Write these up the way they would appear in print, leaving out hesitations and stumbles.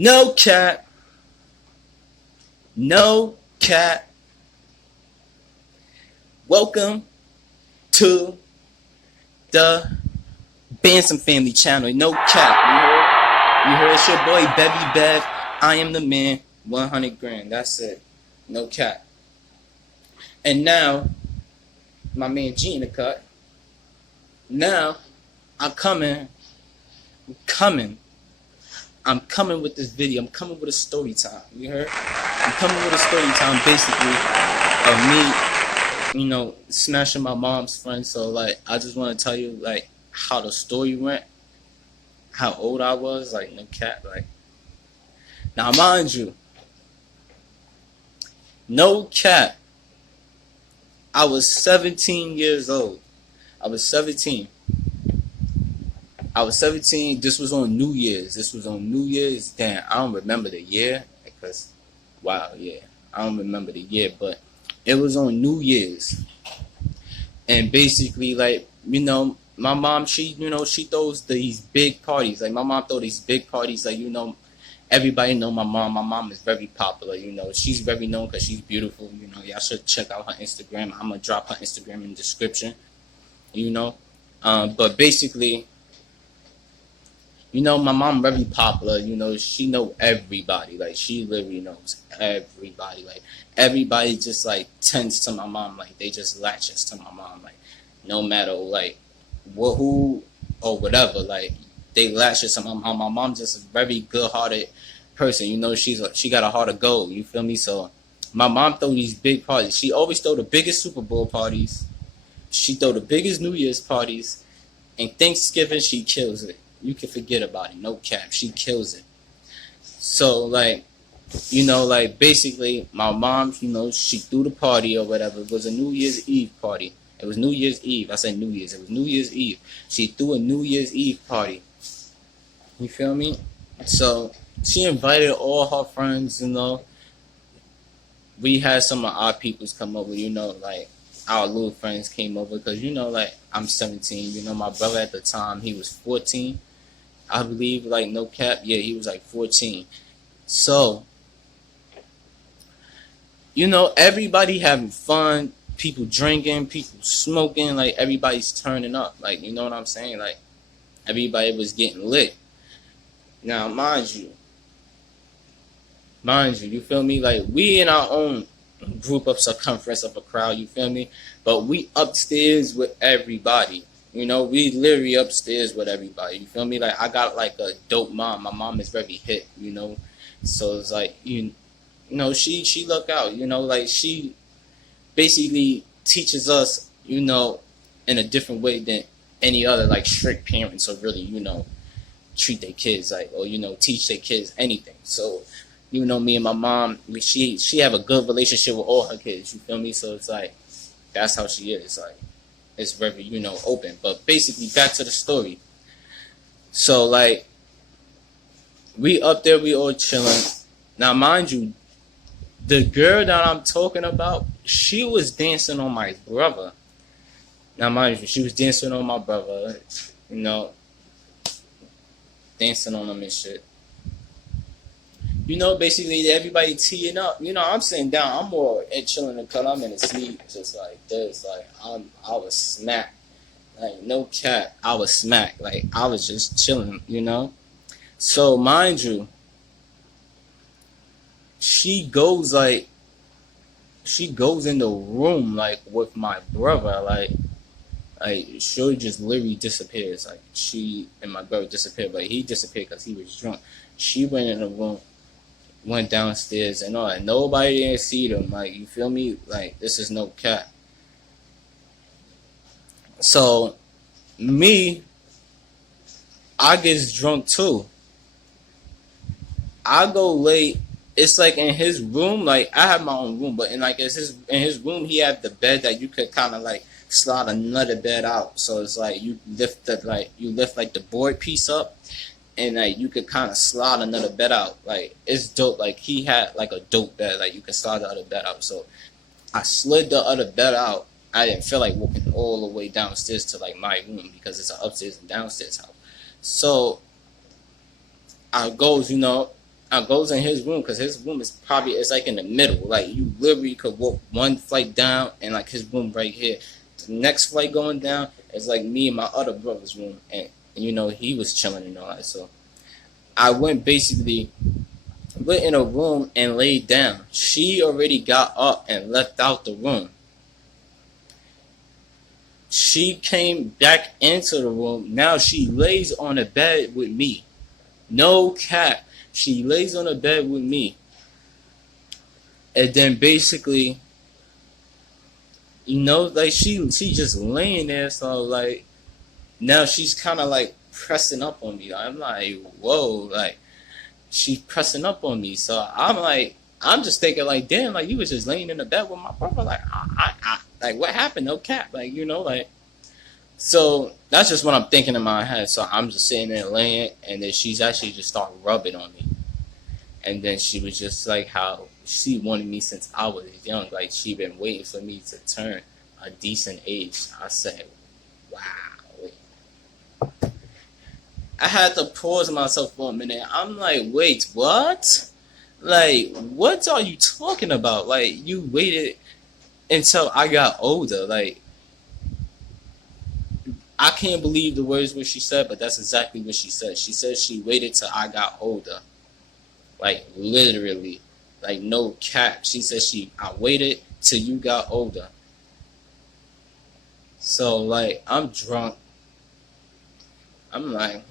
No cap. No cap. Welcome to the Bandsome Family channel. No cap. You heard it's your boy Bev. I am the man. 100 grand. That's it. No cap. And now, my man G in the cut. Now, I'm coming with this video. I'm coming with a story time. You heard? I'm coming with a story time basically of me, smashing my mom's friend. So like I just want to tell you like how the story went, how old I was, like no cap, like now mind you, no cap, I was 17 years old. I was 17. This was on New Year's. Damn, I don't remember the year because, wow, yeah, I don't remember the year, but it was on New Year's. And basically, like, my mom, she throws these big parties. Like, my mom throw these big parties. Like, everybody know my mom. My mom is very popular. She's very known because she's beautiful. Y'all should check out her Instagram. I'm gonna drop her Instagram in the description. But basically, my mom very popular. She know everybody. Like, she literally knows everybody. Like, everybody just, like, tends to my mom. Like, they just latches to my mom. Like, no matter, like, who or whatever. Like, they latches to my mom. My mom's just a very good-hearted person. She got a heart of gold. You feel me? So, my mom throw these big parties. She always throw the biggest Super Bowl parties. She throw the biggest New Year's parties. And Thanksgiving, she kills it. You can forget about it. No cap. She kills it. So, like, basically, my mom, she threw the party or whatever. It was a New Year's Eve party. It was New Year's Eve. I said New Year's. It was New Year's Eve. She threw a New Year's Eve party. You feel me? So, she invited all her friends, We had some of our peoples come over, like, our little friends came over because, like, I'm 17. My brother at the time, he was 14. I believe, like, no cap. Yeah, he was, like, 14. So, everybody having fun. People drinking. People smoking. Like, everybody's turning up. Like, you know what I'm saying? Like, everybody was getting lit. Now, mind you, you feel me? Like, we in our own group of circumference of a crowd, you feel me? But we upstairs with everybody. We literally upstairs with everybody. You feel me? Like, I got like a dope mom. My mom is very hip, So it's like, she look out, like she basically teaches us, in a different way than any other like strict parents or really, treat their kids like, or, teach their kids anything. So, me and my mom, she have a good relationship with all her kids, you feel me? So it's like, that's how she is. Like, it's very, open. But basically, back to the story. So, like, we up there, we all chilling. Now, mind you, the girl that I'm talking about, she was dancing on my brother. Now, mind you, she was dancing on my brother, dancing on him and shit. Basically everybody teeing up. I'm sitting down. I'm more chilling the cut. I'm in a seat just like this. Like, I was smacked. Like, no cap. I was smacked. Like, I was just chilling, So, mind you, she goes in the room, like, with my brother. Like, she just literally disappears. Like, she and my brother disappeared. But he disappeared because he was drunk. She went in the room, went downstairs, and all that. Nobody didn't see them. Like, you feel me? Like, this is no cap. So, me, I get drunk too. I go late. It's like in his room. Like, I have my own room, but in his room, he had the bed that you could kind of like slide another bed out. So it's like you lift the board piece up. And like you could kind of slide another bed out. Like, it's dope. Like, he had like a dope bed. Like, you could slide the other bed out. So I slid the other bed out. I didn't feel like walking all the way downstairs to like my room because it's an upstairs and downstairs house. So I goes, I goes in his room because his room is probably it's like in the middle. Like you literally could walk one flight down and like his room right here. The next flight going down is like me and my other brother's room, and you know he was chilling and all that. So I went in a room and laid down. She already got up and left out the room. She came back into the room. Now she lays on the bed with me. No cap. She lays on the bed with me. And then basically, you know, like she just laying there. So like now she's kind of like pressing up on me. I'm like, whoa, like she's pressing up on me. So I'm just thinking like, damn, like you was just laying in the bed with my brother. Like I like what happened? No cap. Like, you know, like. So that's just what I'm thinking in my head. So I'm just sitting there laying, and then she's actually just started rubbing on me. And then she was just like how she wanted me since I was young. Like she been waiting for me to turn a decent age. I said, wow. I had to pause myself for a minute. I'm like, wait, what? Like, what are you talking about? Like, you waited until I got older. Like, I can't believe the words what she said, but that's exactly what she said. She said she waited till I got older. Like, literally. Like, no cap. She said I waited till you got older. So, like, I'm drunk. I'm like,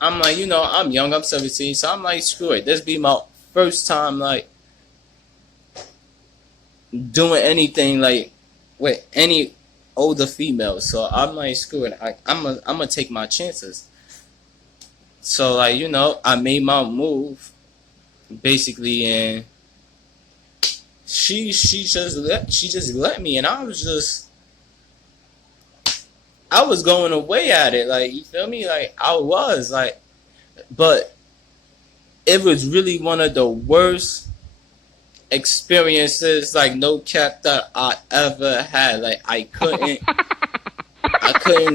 I'm like, you know, I'm young. I'm 17. So I'm like, screw it. This be my first time, like, doing anything, like, with any older female. So I'm like, screw it. I'm gonna take my chances. So like, you know, I made my move basically, and she just let me, and I was going away at it, like, you feel me? Like I was like, but it was really one of the worst experiences, like no cap, that I ever had. Like I couldn't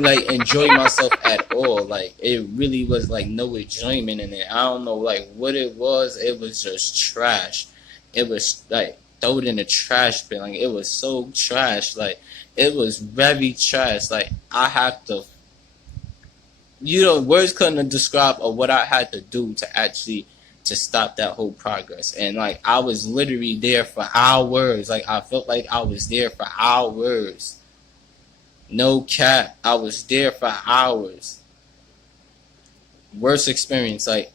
like enjoy myself at all. Like it really was like no enjoyment in it. I don't know like what it was. It was just trash. It was like throw it in the trash bin. Like it was so trash. Like it was very trash. Like I have to, you know, words couldn't describe of what I had to do to stop that whole progress. And like I was literally there for hours. Like I felt like I was there for hours. No cap, I was there for hours. Worst experience. Like,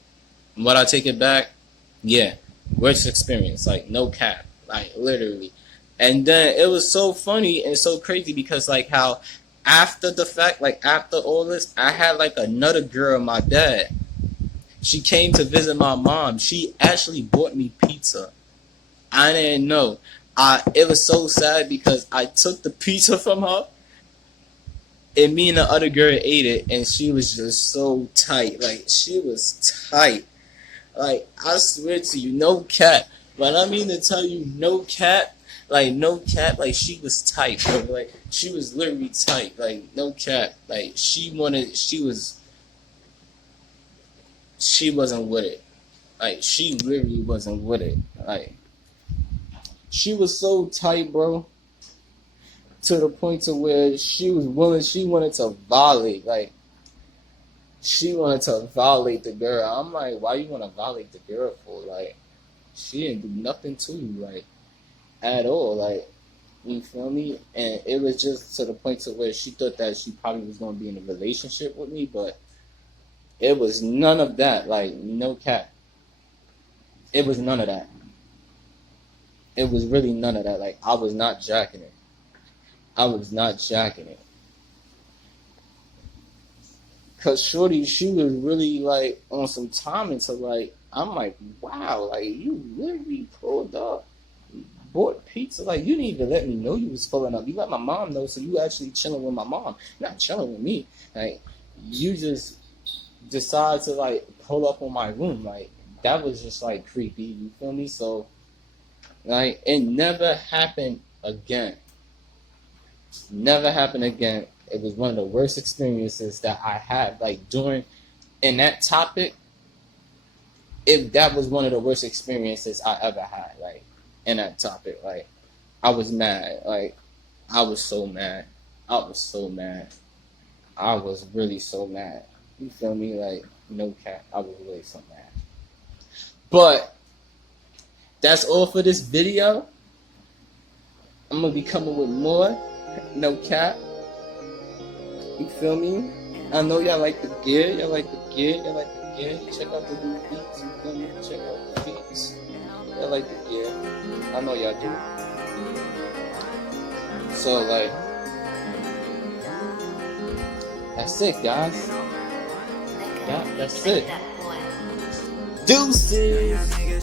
would I take it back? Yeah, worst experience. Like no cap, like literally. And then it was so funny and so crazy because like how after the fact, like after all this, I had like another girl, my dad. She came to visit my mom. She actually bought me pizza. I didn't know. It was so sad because I took the pizza from her, and me and the other girl ate it, and she was just so tight. Like, she was tight. Like, I swear to you, no cap. But I mean to tell you, no cap. Like, no cap. Like, she was tight, bro. Like, she was literally tight. Like, no cap. Like, she wasn't with it. Like, she literally wasn't with it. Like, she was so tight, bro, to the point to where she wanted to violate. Like, she wanted to violate the girl. I'm like, why you want to violate the girl for? Like, she didn't do nothing to you, like, at all. Like, you feel me? And it was just to the point to where she thought that she probably was going to be in a relationship with me, but it was none of that. Like, no cap. It was none of that. It was really none of that. Like, I was not jacking it. I was not jacking it. Cause shorty, she was really like on some time until like, I'm like, wow, like you literally pulled up, bought pizza. Like you didn't even let me know you was pulling up. You let my mom know, so you actually chilling with my mom, not chilling with me. Like you just decide to like pull up on my room. Like that was just like creepy. You feel me? So like it never happened again. Never happened again. It was one of the worst experiences that I had, like during in that topic, if that was one of the worst experiences I ever had, like in that topic, like I was mad, like I was so mad, I was so mad, I was really so mad. You feel me? Like no cap, I was really so mad. But that's all for this video. I'm gonna be coming with more, no cap. You feel me? I know y'all like the gear, y'all like the gear, y'all like the gear. Check out the new beats, you feel me? Check out the beats. Y'all like the gear. I know y'all do. So like, that's it, guys. Yeah, that's it. Deuces.